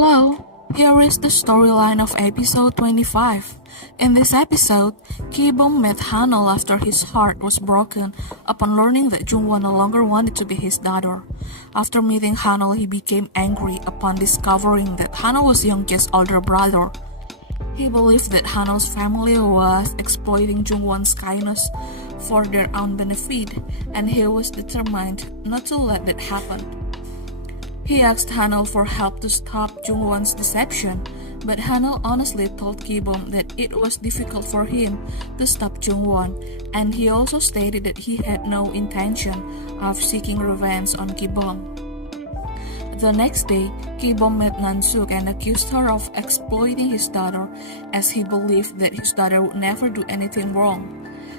Hello, here is the storyline of episode 25. In this episode, Ki-bom met Hanul after his heart was broken upon learning that Jungwon no longer wanted to be his daughter. After meeting Hanul, he became angry upon discovering that Hanul was Youngjae's older brother. He believed that Hanul's family was exploiting Jungwon's kindness for their own benefit, and he was determined not to let that happen. He asked Hanul for help to stop Jungwon's deception, but Hanul honestly told Ki-bom that it was difficult for him to stop Jungwon, and he also stated that he had no intention of seeking revenge on Ki-bom. The next day, Ki-bom met Nansuk and accused her of exploiting his daughter, as he believed that his daughter would never do anything wrong.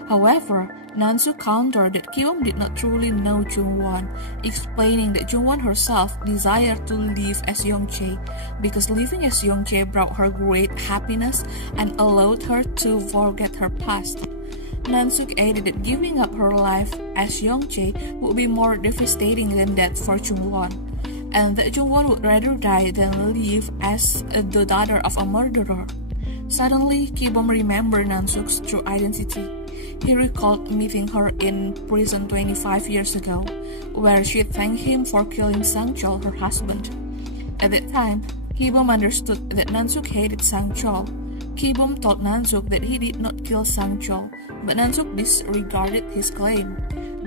However, Nansuk countered that Ki-bom did not truly know Jungwon, explaining that Jungwon herself desired to live as Youngjae because living as Youngjae brought her great happiness and allowed her to forget her past. Nansuk added that giving up her life as Youngjae would be more devastating than that for Jungwon, and that Jungwon would rather die than live as the daughter of a murderer. Suddenly, Ki-bom remembered Nansuk's true identity. He recalled meeting her in prison 25 years ago, where she thanked him for killing Sang-chol, her husband. At that time, Ki-bom understood that Nansuk hated Sang-chol. Ki-bom told Nansuk that he did not kill Sang-chol, but Nansuk disregarded his claim.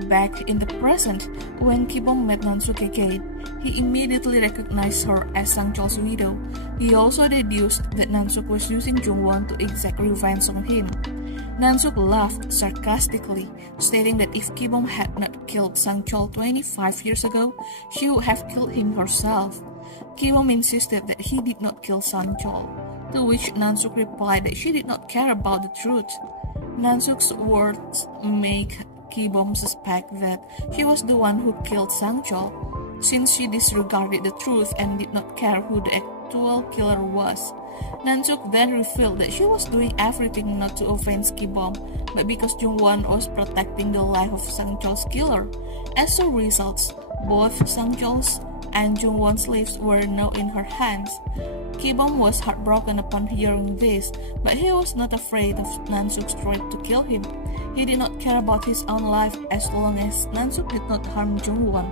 Back in the present, when Ki-bom met Nansuk again, he immediately recognized her as Sang-chol's widow. He also deduced that Nansuk was using Jungwon to exact revenge on him. Nansuk laughed sarcastically, stating that if Ki-bom had not killed Sang-chol 25 years ago, she would have killed him herself. Ki-bom insisted that he did not kill Sang-chol, to which Nansuk replied that she did not care about the truth. Nansuk's words make Ki-bom suspect that she was the one who killed Sang-chol, since she disregarded the truth and did not care who the actual killer was. Nansuk then revealed that she was doing everything not to offend Ki-bom, but because Jungwon was protecting the life of Sang-chol's killer. As a result, both Sang-chol's and Jungwon's lives were now in her hands. Ki-bom was heartbroken upon hearing this, but he was not afraid of Nansuk's threat to kill him. He did not care about his own life as long as Nansuk did not harm Jungwon.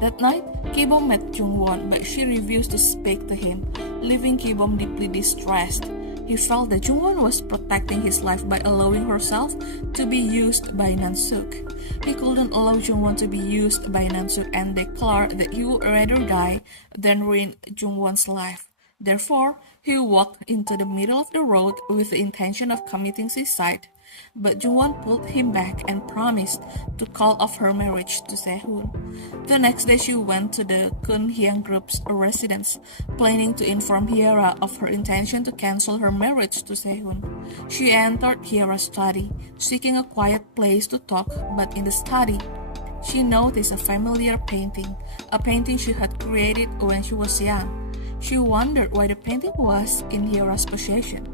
That night, Ki-bom met Jungwon, but she refused to speak to him, leaving Ki-bom deeply distressed. He felt that Jungwon was protecting his life by allowing herself to be used by Nansuk. He couldn't allow Jungwon to be used by Nansuk and declared that he would rather die than ruin Jungwon's life. Therefore, he walked into the middle of the road with the intention of committing suicide. But Jungwon pulled him back and promised to call off her marriage to Sehun. The next day, she went to the Kun Hyang Group's residence, planning to inform Hyera of her intention to cancel her marriage to Sehun. She entered Hyera's study, seeking a quiet place to talk, but in the study, she noticed a familiar painting, a painting she had created when she was young. She wondered why the painting was in Hyera's possession.